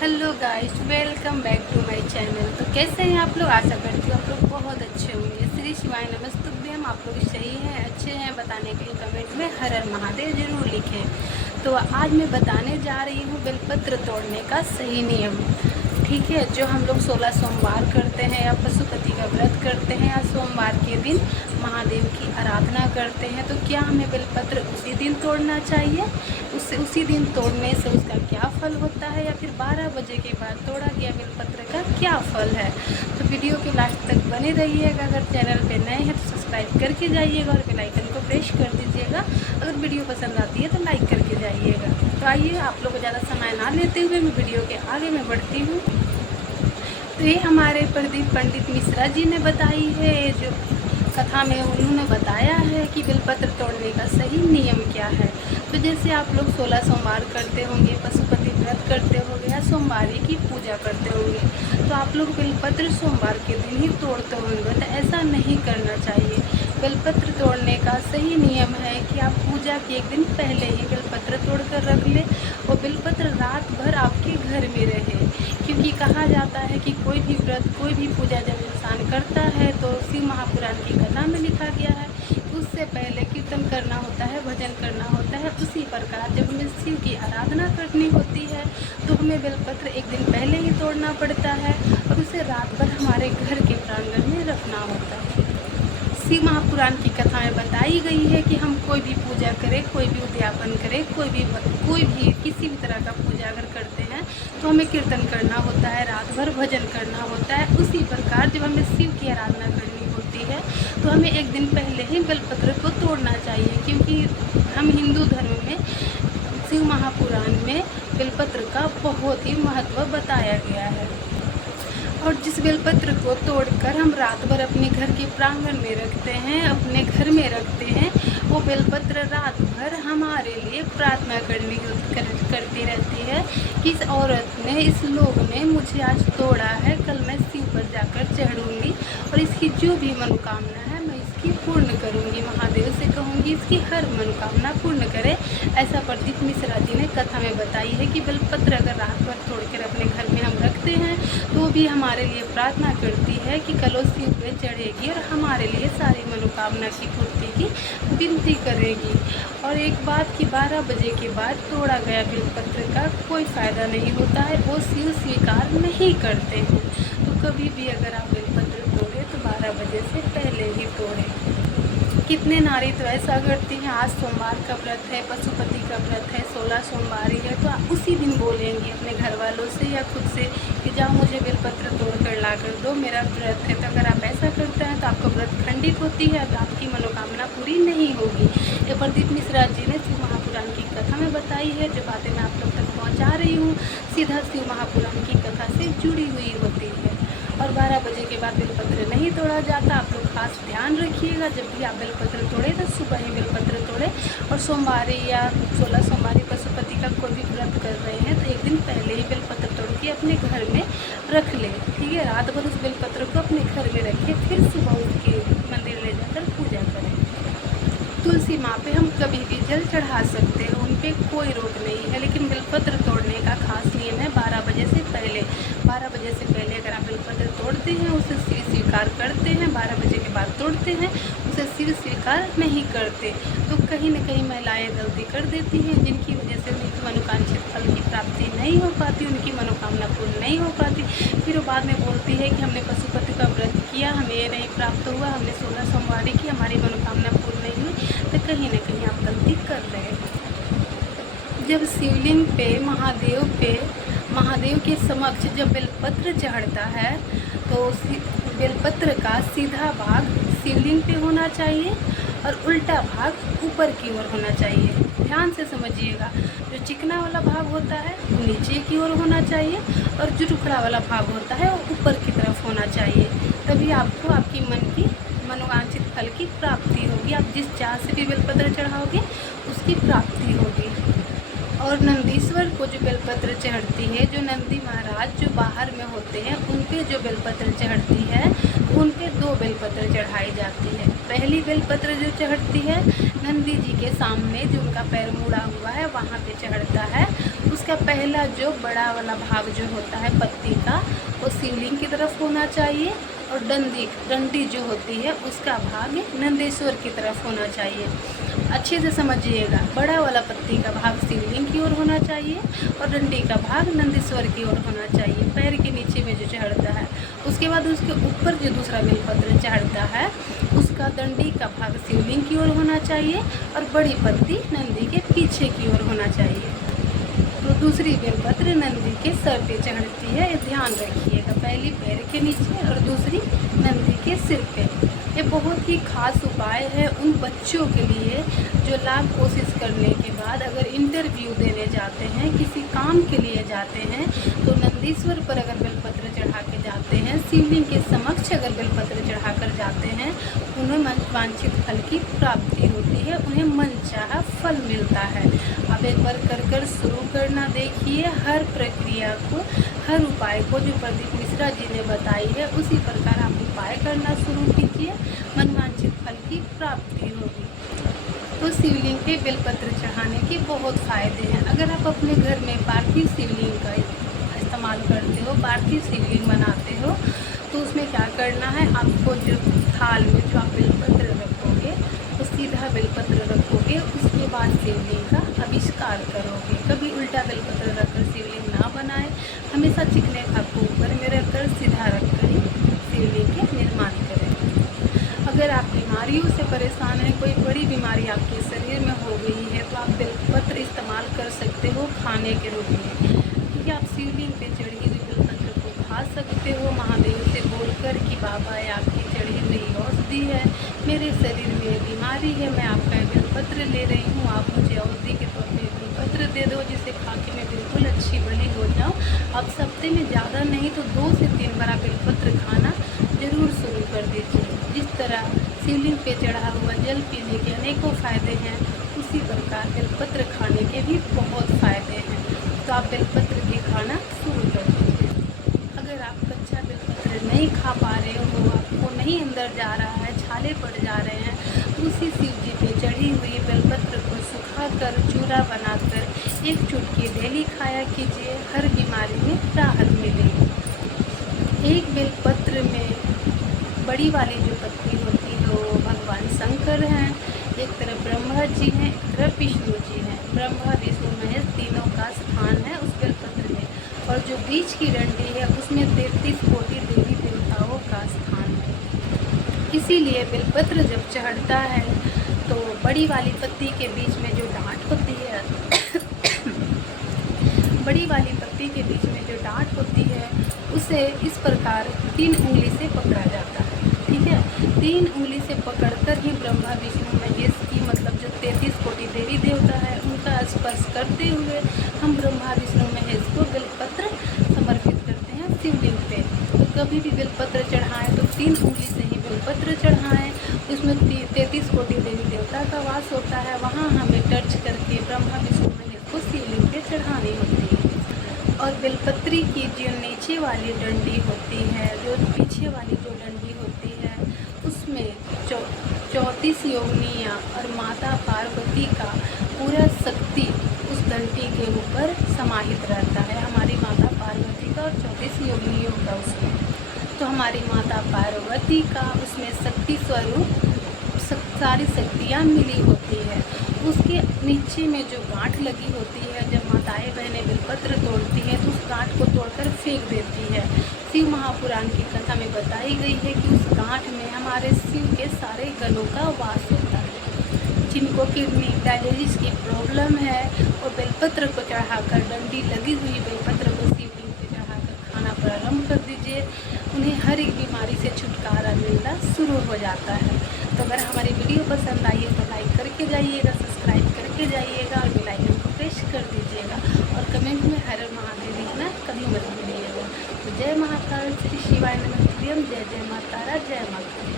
Hello guys, welcome back to my channel. तो कैसे हैं आप लोग? आशा करती हूँ आप लोग बहुत अच्छे होंगे। श्री शिवाय नमस्तुभ्यम। हम आप लोग सही हैं, अच्छे हैं बताने के लिए कमेंट में हर हर महादेव जरूर लिखें। तो आज मैं बताने जा रही हूँ बेलपत्र तोड़ने का सही नियम। ठीक है, जो हम लोग 16 सोमवार करते हैं या पशुपति का व्रत करते हैं या सोमवार के दिन महादेव की आराधना करते हैं, तो क्या हमें बेलपत्र उसी दिन तोड़ना चाहिए? उसी दिन तोड़ने से उसका क्या फल होता है, या फिर 12 बजे के बाद तोड़ा गया बेलपत्र का क्या फल है? तो वीडियो के लास्ट तक बने रहिएगा। अगर चैनल पे नए हैं तो सब्सक्राइब करके जाइएगा और बेल आइकन को प्रेस कर दीजिएगा। अगर वीडियो पसंद आती है तो लाइक करके जाइएगा। तो आइए, आप लोग को ज़्यादा समय ना लेते हुए मैं वीडियो के आगे में बढ़ती हूँ। तो ये हमारे प्रदीप पंडित मिश्रा जी ने बताई है, जो कथा में उन्होंने बताया है कि बेलपत्र तोड़ने का सही नियम क्या है। तो जैसे आप लोग 16 सोमवार करते होंगे, पशुपति व्रत करते होंगे या सोमवारी की पूजा करते होंगे, तो आप लोग बेलपत्र सोमवार के दिन ही तोड़ते होंगे। तो ऐसा नहीं करना चाहिए। बेलपत्र तोड़ने का सही नियम है कि आप पूजा के एक दिन पहले ही बेलपत्र तोड़ कर रख लें और बेलपत्र रात भर आपके घर में रहे। क्योंकि कहा जाता है कि कोई भी व्रत, कोई भी पूजा जब इंसान करता है तो शिव महापुराण की कथा में लिखा गया है कि उससे पहले कीर्तन करना होता है, भजन करना होता है। उसी प्रकार जब हमें शिव की आराधना करनी होती है तो हमें बेलपत्र एक दिन पहले ही तोड़ना पड़ता है और उसे रात भर हमारे घर के प्रांगण में रखना होता है। शिव महापुराण की कथाएं बताई गई है कि हम कोई भी पूजा करें, कोई भी उद्यापन करें, कोई भी किसी भी तरह का पूजा अगर करते हैं तो हमें कीर्तन करना होता है, रात भर भजन करना होता है। उसी प्रकार जब हमें शिव की आराधना करनी होती है तो हमें एक दिन पहले ही बेलपत्र को तोड़ना चाहिए, क्योंकि हम हिंदू धर्म में शिव महापुराण में बेलपत्र का बहुत ही महत्व बताया गया है। और जिस बेलपत्र को तोड़कर हम रात भर अपने घर के प्रांगण में रखते हैं, अपने घर में रखते हैं, वो बेलपत्र रात भर हमारे लिए प्रार्थना करती रहती है कि इस औरत ने, इस लोग ने मुझे आज तोड़ा है, कल मैं शिव पर जाकर चढ़ूँगी और इसकी जो भी मनोकामना है मैं इसकी पूर्ण करूँगी। महादेव से कहूँगी इसकी हर मनोकामना पूर्ण करे। ऐसा प्रदीप मिश्रा जी ने कथा में बताई है कि बेलपत्र अगर रात भर तोड़कर अपने घर में हम रखते हैं तो वो भी हमारे लिए प्रार्थना करती है कि कल वो शिव पे चढ़ेगी और हमारे लिए सारी मनोकामना की पूर्ति की विनती करेगी। और एक बात कि 12 बजे के बाद तोड़ा गया बेलपत्र का कोई फ़ायदा नहीं होता है, वो शिव स्वीकार नहीं करते हैं। तो कभी भी अगर आप बेलपत्र तोड़ें तो 12 बजे से पहले ही तोड़ें। कितने नारी तो ऐसा करती हैं, आज सोमवार का व्रत है, पशुपति का व्रत है, 16 सोमवारी है, तो आप उसी दिन बोलेंगी अपने घर वालों से या खुद से कि जाओ मुझे बेलपत्र तोड़ कर ला कर दो, मेरा व्रत है। तो अगर आप ऐसा करते हैं तो आपका व्रत खंडित होती है, अब आपकी मनोकामना पूरी नहीं होगी। ये प्रदीप मिश्रा जी ने शिव महापुराण की कथा में बताई है। जो बातें मैं आप लोग तक पहुँचा रही हूँ सीधा शिव महापुराण की कथा से जुड़ी हुई होती है। और 12 बजे के बाद बेलपत्र नहीं तोड़ा जाता। आप लोग खास ध्यान रखिएगा, जब भी आप बेलपत्र तोड़े तो सुबह ही बेलपत्र तोड़े। और सोमवारी या 16 सोमवारी पशुपति का कोई भी व्रत कर रहे हैं तो एक दिन पहले ही बेलपत्र तोड़ के अपने घर में रख ले। ठीक है, रात भर उस बेलपत्र को अपने घर में रखें, फिर सुबह उठ के मंदिर ले जाकर पूजा करें। तुलसी माँ पे हम कभी भी जल चढ़ा सकते हैं, उन पर कोई रोक नहीं है, लेकिन बेलपत्र तोड़ने का खास नियम है 12 बजे से पहले। 12 बजे से पहले अगर आप बेलपत्र तोड़ते हैं, उसे शिव स्वीकार करते हैं, 12 बजे के बाद तोड़ते हैं, उसे शिव स्वीकार नहीं करते, तो कहीं ना कहीं महिलाएं गलती कर देती हैं, जिनकी वजह से उनकी मनोकांक्षित फल की प्राप्ति नहीं हो पाती, उनकी मनोकामना पूर्ण नहीं हो पाती। फिर वो बाद में बोलती है कि हमने पशुपति का व्रत किया, हमें ये नहीं प्राप्त हुआ, हमने 16 सोमवारी की, हमारी मनोकामना पूर्ण नहीं हुई। तो कहीं ना कहीं आप गलती कर रहे हैं। जब शिवलिंग पे महादेव के समक्ष जब बेलपत्र चढ़ता है तो बेलपत्र का सीधा भाग शिवलिंग पे होना चाहिए और उल्टा भाग ऊपर की ओर होना चाहिए। ध्यान से समझिएगा, जो चिकना वाला भाग होता है वो नीचे की ओर होना चाहिए और जो टुकड़ा वाला भाग होता है वो ऊपर की तरफ होना चाहिए। तभी आपको आपकी मनोवांछित फल की प्राप्ति होगी। आप जिस चाह से भी बेलपत्र चढ़ाओगे उसकी प्राप्ति होगी। और नंदीश्वर को जो बेलपत्र चढ़ती है, जो नंदी महाराज जो बाहर में होते हैं उन पे जो बेलपत्र चढ़ती है, उन पे 2 बेलपत्र चढ़ाई जाती है। पहली बेलपत्र जो चढ़ती है नंदी जी के सामने, जो उनका पैर मुड़ा हुआ है वहाँ पे चढ़ता है। उसके इसका पहला जो बड़ा वाला भाग जो होता है पत्ती का, वो शिवलिंग की तरफ होना चाहिए, और डंडी जो होती है उसका भाग नंदेश्वर की तरफ होना चाहिए। अच्छे से समझिएगा, बड़ा वाला पत्ती का भाग शिवलिंग की ओर होना चाहिए और डंडी का भाग नंदेश्वर की ओर होना चाहिए, पैर के नीचे में जो चढ़ता है। उसके बाद उसके ऊपर जो दूसरा बेलपत्र चढ़ता है उसका डंडी का भाग शिवलिंग की ओर होना चाहिए और बड़ी पत्ती नंदी के पीछे की ओर होना चाहिए। तो दूसरी बेलपत्र नंदी के सर पे चढ़ती है, ये ध्यान रखिएगा, पहली पैर के नीचे और दूसरी नंदी के सिर पे। ये बहुत ही खास उपाय है उन बच्चों के लिए जो लाख कोशिश करने के बाद अगर इंटरव्यू देने जाते हैं, किसी काम के लिए जाते हैं, तो नंदीश्वर पर अगर बेलपत्र चढ़ा के जाते हैं, शिवलिंग के समक्ष अगर बेलपत्र चढ़ा कर जाते हैं, उन्हें वांछित फल की प्राप्ति होती है, उन्हें मनचाहा फल मिलता है। अब एक बार कर शुरू करना देखिए, हर प्रक्रिया को, हर उपाय को जो प्रदीप मिश्रा जी ने बताई है उसी प्रकार आप उपाय करना शुरू कीजिए, मनवांछित फल की प्राप्ति होगी। तो शिवलिंग पे बेलपत्र चढ़ाने के बहुत फ़ायदे हैं। अगर आप अपने घर में पार्थिव शिवलिंग का इस्तेमाल करते हो, पार्थिव शिवलिंग बनाते हो, तो उसमें क्या करना है, आपको जो थाल में जो आप बेलपत्र रखोगे तो सीधा बेलपत्र रखोगे, उसके बाद शिवलिंग का आविष्कार करोगे। कभी उल्टा बेलपत्र रखकर शिवलिंग ना बनाए, हमेशा चिकने खाक को ऊपर में रखकर सीधा रखकर ही शिवलिंग के निर्माण करें। अगर आप बीमारियों से परेशान हैं, कोई बड़ी बीमारी आपके शरीर में हो गई है, तो आप बेलपत्र इस्तेमाल कर सकते हो खाने के रूप में, क्योंकि आप शिवलिंग पे चढ़ी हुई बेलपत्र को खा सकते हो, महादेव से बोलकर कि बाबा ये आपकी चढ़ी हुई औषधि है, मेरे शरीर में बीमारी है, मैं आपका बेलपत्र ले रही हूँ, आप मुझे औषधि के तौर पे बेलपत्र दे दो जिसे खा के मैं बिल्कुल अच्छी भली हो जाऊँ। अब सप्ताह में ज़्यादा नहीं तो 2 से 3 बार आप बेलपत्र खाना ज़रूर शुरू कर दीजिए। जिस तरह शिवलिंग पे चढ़ा हुआ जल पीने के अनेकों फ़ायदे हैं, उसी प्रकार बेलपत्र खाने के भी बहुत फ़ायदे हैं। तो आप बेलपत्र भी खाना शुरू कर दीजिए। अगर आप कच्चा बेलपत्र नहीं खा पा रहे हो, आपको नहीं अंदर जा रहा है, छाले पड़ जा रहे हैं, तो उसी शिव जी पे चढ़ी हुई बेलपत्र को सुखाकर चूरा बनाकर एक चुटकी डेली खाया कीजिए, हर बीमारी में राहत मिलेगी। एक बेलपत्र में बड़ी वाली जो पत्ती होती है वो भगवान शंकर हैं, एक तरफ ब्रह्मा जी हैं, एक तरफ विष्णु जी हैं। ब्रह्मा विष्णु महेश तीनों का स्थान है उस बेलपत्र में, और जो बीच की डंडी है उसमें 33 कोटि देवी देवताओं का स्थान है। इसीलिए बेलपत्र जब चढ़ता है तो बड़ी वाली पत्ती के बीच में जो डांट होती है बड़ी वाली पत्ती के बीच में जो डांट होती है उसे इस प्रकार 3 उंगली से पकड़ा जाता है, ठीक है। 3 उंगली से पकड़कर ही ब्रह्मा विष्णु महेश की, मतलब जो 33 कोटि देवी देवता है, उनका स्पर्श करते हुए हम ब्रह्मा विष्णु महेश को बेलपत्र समर्पित करते हैं शिवलिंग पे। तो कभी भी बेलपत्र चढ़ाएं तो 3 उंगली से ही बेलपत्र चढ़ाएं। उसमें 33 कोटि देवी देवता का वास होता है, वहाँ हमें टच करके ब्रह्मा विष्णु महेश को शिवलिंग पे चढ़ानी होती है। और बेलपत्री की जो नीचे वाली डंडी होती है, जो पीछे वाली जो डंडी होती है, उसमें 34 योगिनियाँ और माता पार्वती का पूरा शक्ति उस डंडी के ऊपर समाहित रहता है, हमारी माता पार्वती का और 34 योगिनियों का उसमें। तो हमारी माता पार्वती का उसमें शक्ति स्वरूप सारी शक्तियाँ मिली होती है। उसके नीचे में जो गांठ लगी होती है, जब माताएं बहनें बेलपत्र तोड़ती हैं तो उस गांठ को तोड़कर फेंक देती है। शिव महापुराण की कथा में बताई गई है कि उस गांठ में हमारे शिव के सारे गणों का वास होता है। जिनको किडनी डायलिसिस की प्रॉब्लम है और बेलपत्र को चढ़ाकर, डंडी लगी हुई बेलपत्र को शिवलिंग पे चढ़ाकर खाना प्रारंभ कर दीजिए, उन्हें हर एक बीमारी से छुटकारा मिलना शुरू हो जाता है। तो अगर हमारी वीडियो पसंद आई है तो लाइक करके जाइएगा, सब्सक्राइब करके जाइएगा और बेल आइकन को प्रेस कर दीजिएगा, और कमेंट में हर महादेव लिखना कभी मत भूलिएगा। तो जय महाकाल, श्री शिवाय नमः, जय जय माता तारा, जय माता।